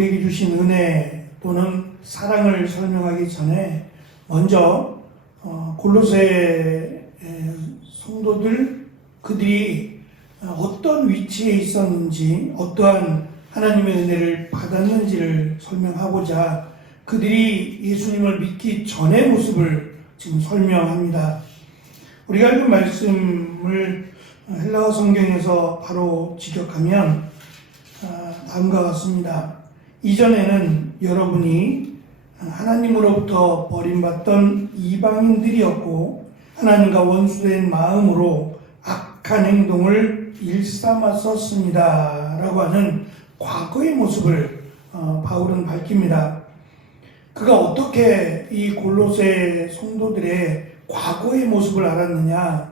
우리에게 주신 은혜 또는 사랑을 설명하기 전에 먼저 골로새 성도들 그들이 어떤 위치에 있었는지 어떠한 하나님의 은혜를 받았는지를 설명하고자 그들이 예수님을 믿기 전의 모습을 지금 설명합니다. 우리가 읽은 말씀을 헬라어 성경에서 바로 직역하면 다음과 같습니다. 이전에는 여러분이 하나님으로부터 버림받던 이방인들이었고 하나님과 원수된 마음으로 악한 행동을 일삼았었습니다. 라고 하는 과거의 모습을 바울은 밝힙니다. 그가 어떻게 이 골로새 성도들의 과거의 모습을 알았느냐?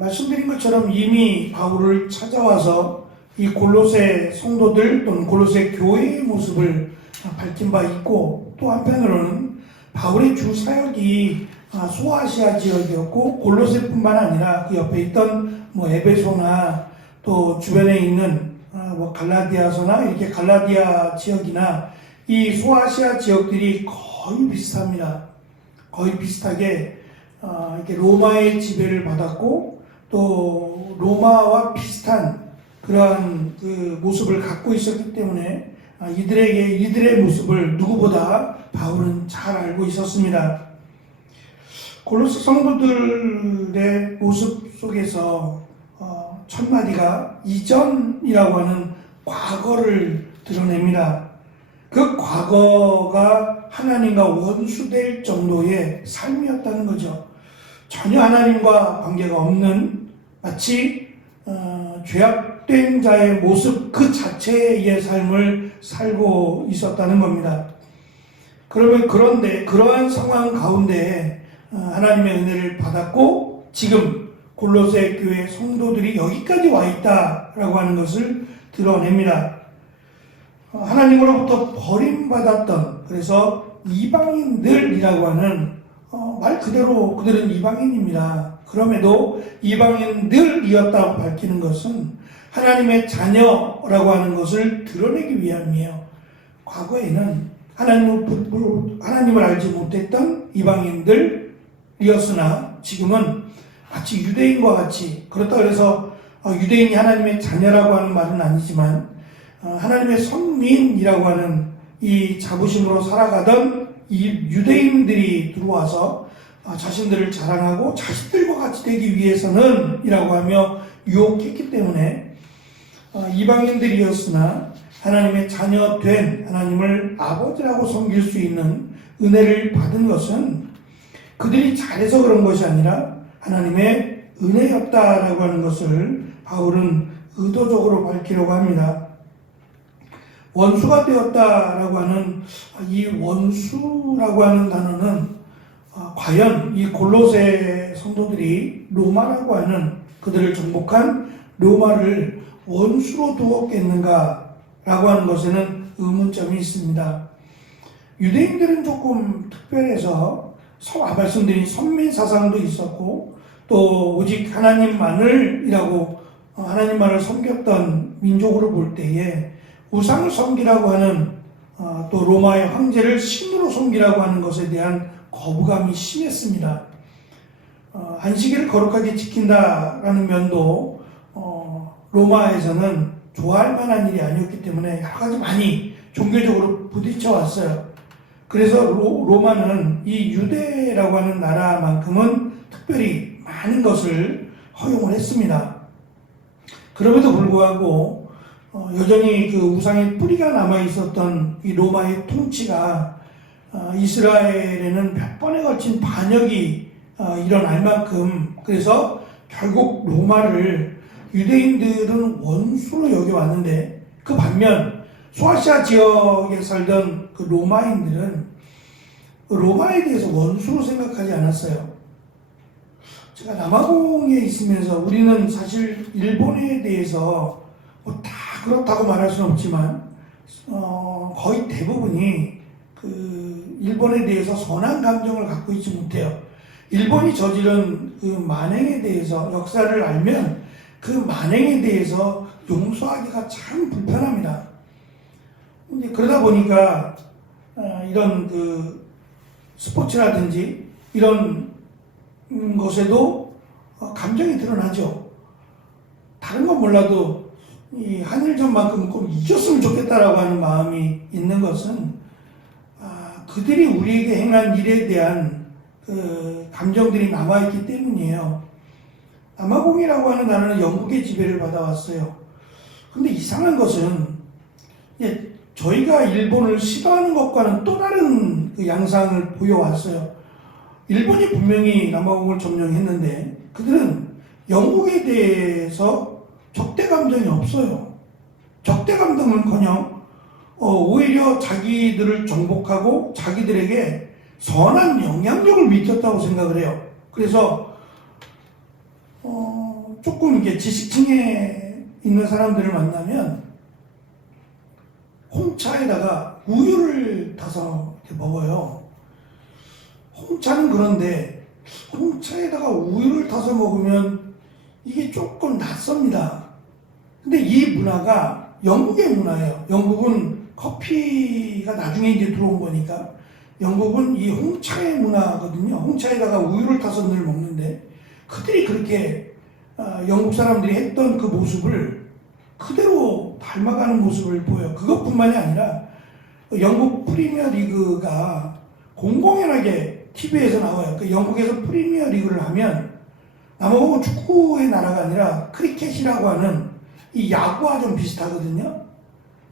말씀드린 것처럼 이미 바울을 찾아와서 이 골로새 성도들 또는 골로새 교회의 모습을 밝힌 바 있고, 또 한편으로는 바울의 주 사역이 소아시아 지역이었고 골로새뿐만 아니라 그 옆에 있던 에베소나 또 주변에 있는 갈라디아서나 이렇게 갈라디아 지역이나 이 소아시아 지역들이 거의 비슷합니다. 거의 비슷하게 이렇게 로마의 지배를 받았고 또 로마와 비슷한 그러한 그 모습을 갖고 있었기 때문에 이들의 모습을 누구보다 바울은 잘 알고 있었습니다. 골로새 성도들의 모습 속에서 첫 마디가 이전이라고 하는 과거를 드러냅니다. 그 과거가 하나님과 원수될 정도의 삶이었다는 거죠. 전혀 하나님과 관계가 없는 마치 죄악된 자의 모습 그 자체의 삶을 살고 있었다는 겁니다. 그런데 그러한 상황 가운데 하나님의 은혜를 받았고 지금 골로새 교회 성도들이 여기까지 와 있다라고 하는 것을 드러냅니다. 하나님으로부터 버림받았던, 그래서 이방인들이라고 하는 말 그대로 그들은 이방인입니다. 그럼에도 이방인들이었다고 밝히는 것은 하나님의 자녀라고 하는 것을 드러내기 위함이에요. 과거에는 하나님을 알지 못했던 이방인들이었으나 지금은 마치 유대인과 같이, 그렇다고 해서 유대인이 하나님의 자녀라고 하는 말은 아니지만 하나님의 선민이라고 하는 이 자부심으로 살아가던 이 유대인들이 들어와서 자신들을 자랑하고 자식들과 같이 되기 위해서는 이라고 하며 유혹했기 때문에 이방인들이었으나 하나님의 자녀된 하나님을 아버지라고 섬길 수 있는 은혜를 받은 것은 그들이 잘해서 그런 것이 아니라 하나님의 은혜였다라고 하는 것을 바울은 의도적으로 밝히려고 합니다. 원수가 되었다라고 하는 이 원수라고 하는 단어는 과연 이 골로새 성도들이 로마라고 하는 그들을 정복한 로마를 원수로 두었겠는가 라고 하는 것에는 의문점이 있습니다. 유대인들은 조금 특별해서 말씀드린 선민 사상도 있었고 또 오직 하나님만을 섬겼던 민족으로 볼 때에 우상을 섬기라고 하는 또 로마의 황제를 신으로 섬기라고 하는 것에 대한 거부감이 심했습니다. 안식일을 거룩하게 지킨다라는 면도 로마에서는 좋아할 만한 일이 아니었기 때문에 여러 가지 많이 종교적으로 부딪혀 왔어요. 그래서 로마는 이 유대라고 하는 나라만큼은 특별히 많은 것을 허용을 했습니다. 그럼에도 불구하고 여전히 그 우상의 뿌리가 남아 있었던 이 로마의 통치가 이스라엘에는 몇 번에 걸친 반역이 일어날 만큼, 그래서 결국 로마를 유대인들은 원수로 여겨왔는데 그 반면 소아시아 지역에 살던 그 로마인들은 로마에 대해서 원수로 생각하지 않았어요. 제가 남아공에 있으면서 우리는 사실 일본에 대해서 다 그렇다고 말할 수는 없지만 거의 대부분이 그 일본에 대해서 선한 감정을 갖고 있지 못해요. 일본이 저지른 그 만행에 대해서 역사를 알면 그 만행에 대해서 용서하기가 참 불편합니다. 이제 그러다 보니까 이런 스포츠라든지 이런 것에도 감정이 드러나죠. 다른 건 몰라도 이 한일전만큼 꼭 이겼으면 좋겠다라고 하는 마음이 있는 것은 그들이 우리에게 행한 일에 대한 감정들이 남아있기 때문이에요. 남아공이라고 하는 나라는 영국의 지배를 받아왔어요. 근데 이상한 것은 저희가 일본을 싫어하는 것과는 또 다른 양상을 보여왔어요. 일본이 분명히 남아공을 점령했는데 그들은 영국에 대해서 적대 감정이 없어요. 적대 감정은커녕 오히려 자기들을 정복하고 자기들에게 선한 영향력을 미쳤다고 생각을 해요. 그래서 조금 이렇게 지식층에 있는 사람들을 만나면 홍차에다가 우유를 타서 이렇게 먹어요. 홍차는 그런데 홍차에다가 우유를 타서 먹으면 이게 조금 낯섭니다. 근데 이 문화가 영국의 문화예요. 영국은 커피가 나중에 이제 들어온 거니까 영국은 이 홍차의 문화거든요. 홍차에다가 우유를 타서 늘 먹는데 그들이 그렇게 영국 사람들이 했던 그 모습을 그대로 닮아가는 모습을 보여요. 그것뿐만이 아니라 영국 프리미어 리그가 공공연하게 TV에서 나와요. 그 영국에서 프리미어 리그를 하면 남아공은 축구의 나라가 아니라 크리켓이라고 하는 이 야구와 좀 비슷하거든요.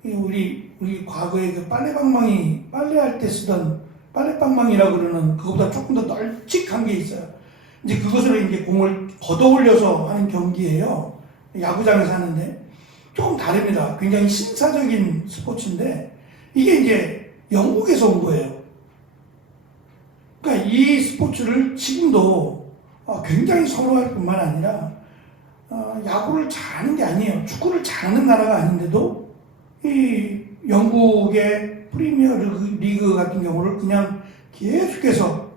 우리 과거에 그 빨래방망이 빨래할 때 쓰던 빨래방망이라고 그러는 그거보다 조금 더 널찍한 게 있어요. 이제 그것으로 이제 공을 걷어올려서 하는 경기예요. 야구장에서 하는데 조금 다릅니다. 굉장히 신사적인 스포츠인데 이게 이제 영국에서 온 거예요. 그러니까 이 스포츠를 지금도 굉장히 선호할 뿐만 아니라 야구를 잘하는 게 아니에요. 축구를 잘하는 나라가 아닌데도 이 영국의 프리미어 리그 같은 경우를 그냥 계속해서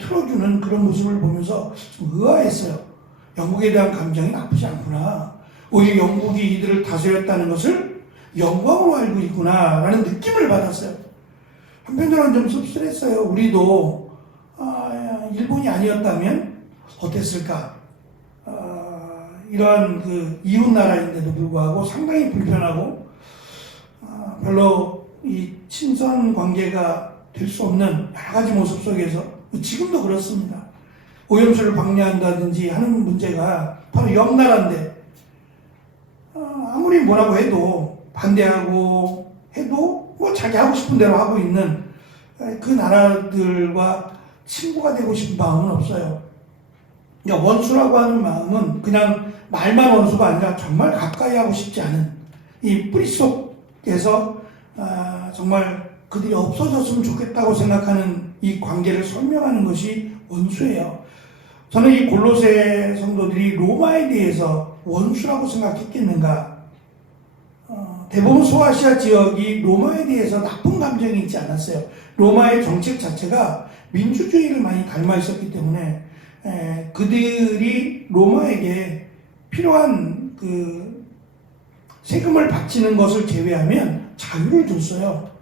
틀어주는 그런 모습을 보면서 좀 의아했어요. 영국에 대한 감정이 나쁘지 않구나. 오히려 영국이 이들을 다스렸다는 것을 영광으로 알고 있구나라는 느낌을 받았어요. 한편으로는 좀 씁쓸했어요. 우리도 일본이 아니었다면 어땠을까? 이러한 이웃 나라인데도 불구하고 상당히 불편하고 별로 이 친선 관계가 될 수 없는 여러 가지 모습 속에서 지금도 그렇습니다. 오염수를 방류한다든지 하는 문제가 바로 옆 나라인데 아무리 뭐라고 해도 반대하고 해도 뭐 자기 하고 싶은 대로 하고 있는 그 나라들과 친구가 되고 싶은 마음은 없어요. 원수라고 하는 마음은 그냥 말만 원수가 아니라 정말 가까이 하고 싶지 않은 이 뿌리 속에서 정말 그들이 없어졌으면 좋겠다고 생각하는 이 관계를 설명하는 것이 원수예요. 저는 이 골로새 성도들이 로마에 대해서 원수라고 생각했겠는가? 대부분 소아시아 지역이 로마에 대해서 나쁜 감정이 있지 않았어요. 로마의 정책 자체가 민주주의를 많이 닮아 있었기 때문에 그들이 로마에게 필요한 세금을 바치는 것을 제외하면 자유를 줬어요.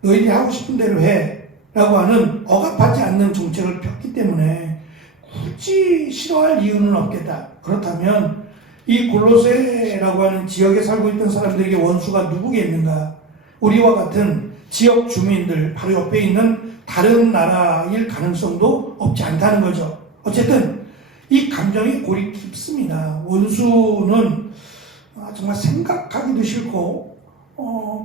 너희들이 하고 싶은 대로 해 라고 하는 억압하지 않는 정책을 폈기 때문에 굳이 싫어할 이유는 없겠다. 그렇다면 이 골로새라고 하는 지역에 살고 있던 사람들에게 원수가 누구겠는가? 우리와 같은 지역 주민들 바로 옆에 있는 다른 나라일 가능성도 없지 않다는 거죠. 어쨌든 이 감정이 골이 깊습니다. 원수는 정말 생각하기도 싫고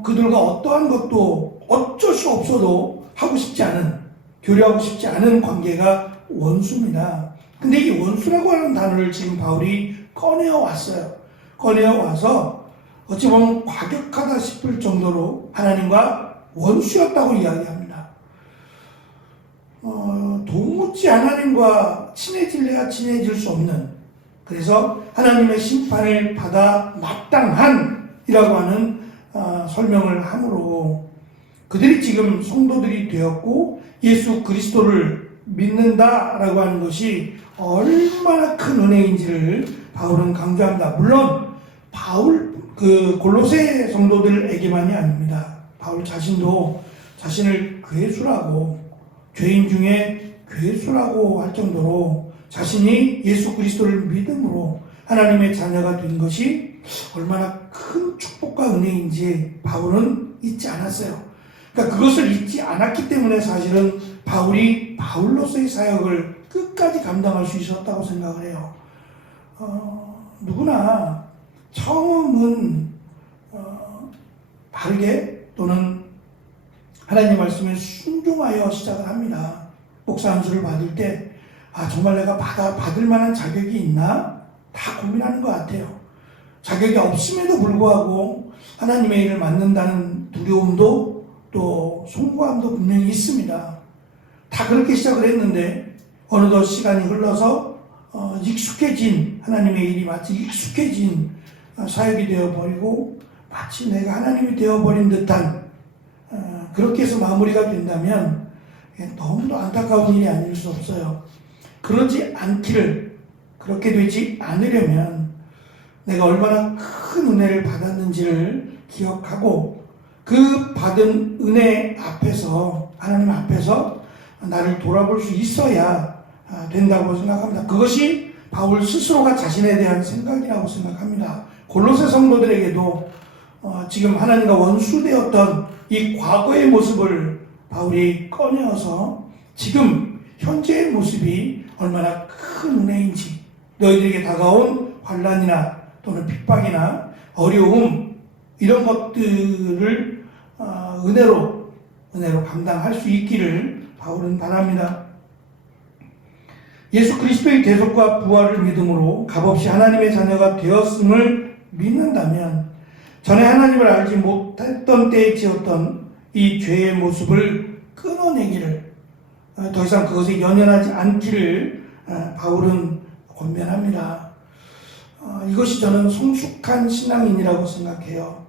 그들과 어떠한 것도 어쩔 수 없어도 하고 싶지 않은, 교류하고 싶지 않은 관계가 원수입니다. 근데 이 원수라고 하는 단어를 지금 바울이 꺼내어 왔어요. 꺼내어 와서 어찌 보면 과격하다 싶을 정도로 하나님과 원수였다고 이야기합니다. 도무지 하나님과 친해질래야 친해질 수 없는, 그래서 하나님의 심판을 받아 마땅한이라고 하는 설명을 함으로 그들이 지금 성도들이 되었고 예수 그리스도를 믿는다라고 하는 것이 얼마나 큰 은혜인지를 바울은 강조합니다. 물론 골로새 성도들에게만이 아닙니다. 바울 자신도 자신을 괴수라고, 죄인 중에 괴수라고 할 정도로 자신이 예수 그리스도를 믿음으로 하나님의 자녀가 된 것이 얼마나 큰 축복과 은혜인지 바울은 잊지 않았어요. 그러니까 그것을 잊지 않았기 때문에 사실은 바울이 바울로서의 사역을 끝까지 감당할 수 있었다고 생각을 해요. 누구나 처음은 바르게 또는 하나님 말씀에 순종하여 시작을 합니다. 목사 안수를 받을 때 정말 내가 받을 만한 자격이 있나? 다 고민하는 것 같아요. 자격이 없음에도 불구하고 하나님의 일을 맡는다는 두려움도 또 송구함도 분명히 있습니다. 다 그렇게 시작을 했는데 어느덧 시간이 흘러서 익숙해진 하나님의 일이 마치 익숙해진 사역이 되어버리고 마치 내가 하나님이 되어버린 듯한 그렇게 해서 마무리가 된다면 너무도 안타까운 일이 아닐 수 없어요. 그러지 않기를, 그렇게 되지 않으려면 내가 얼마나 큰 은혜를 받았는지를 기억하고 그 받은 은혜 앞에서, 하나님 앞에서 나를 돌아볼 수 있어야 된다고 생각합니다. 그것이 바울 스스로가 자신에 대한 생각이라고 생각합니다. 골로새 성도들에게도 지금 하나님과 원수되었던 이 과거의 모습을 바울이 꺼내어서 지금 현재의 모습이 얼마나 큰 은혜인지, 너희들에게 다가온 환난이나 또는 핍박이나 어려움 이런 것들을 은혜로 감당할 수 있기를 바울은 바랍니다. 예수 그리스도의 대속과 부활을 믿음으로 값없이 하나님의 자녀가 되었음을 믿는다면 전에 하나님을 알지 못했던 때에 지었던 이 죄의 모습을 끊어내기를, 더 이상 그것에 연연하지 않기를 바울은 권면합니다. 이것이 저는 성숙한 신앙인이라고 생각해요.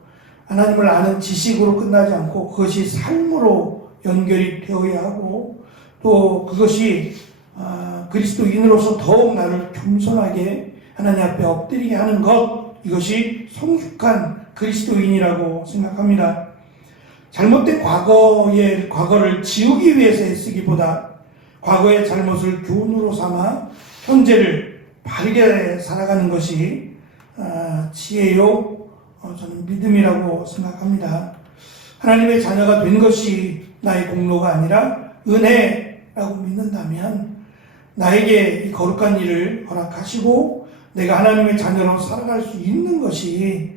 하나님을 아는 지식으로 끝나지 않고 그것이 삶으로 연결이 되어야 하고 또 그것이 그리스도인으로서 더욱 나를 겸손하게 하나님 앞에 엎드리게 하는 것, 이것이 성숙한 그리스도인이라고 생각합니다. 잘못된 과거를 지우기 위해서 애쓰기보다 과거의 잘못을 교훈으로 삼아 현재를 바르게 살아가는 것이 지혜요, 저는 믿음이라고 생각합니다. 하나님의 자녀가 된 것이 나의 공로가 아니라 은혜라고 믿는다면 나에게 이 거룩한 일을 허락하시고 내가 하나님의 자녀로 살아갈 수 있는 것이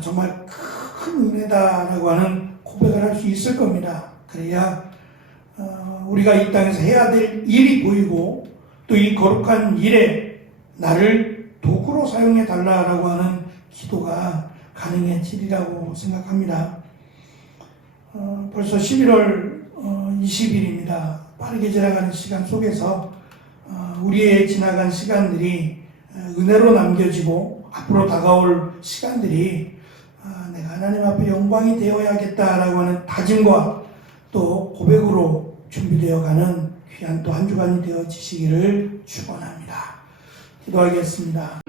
정말 큰 은혜다라고 하는 고백을 할 수 있을 겁니다. 그래야 우리가 이 땅에서 해야 될 일이 보이고 또 이 거룩한 일에 나를 도구로 사용해 달라라고 하는 기도가 가능해지리라고 생각합니다. 벌써 11월 20일입니다. 빠르게 지나가는 시간 속에서 우리의 지나간 시간들이 은혜로 남겨지고 앞으로 다가올 시간들이 내가 하나님 앞에 영광이 되어야겠다라고 하는 다짐과 또 고백으로 준비되어가는 귀한 또 한 주간이 되어지시기를 축원합니다. 기도하겠습니다.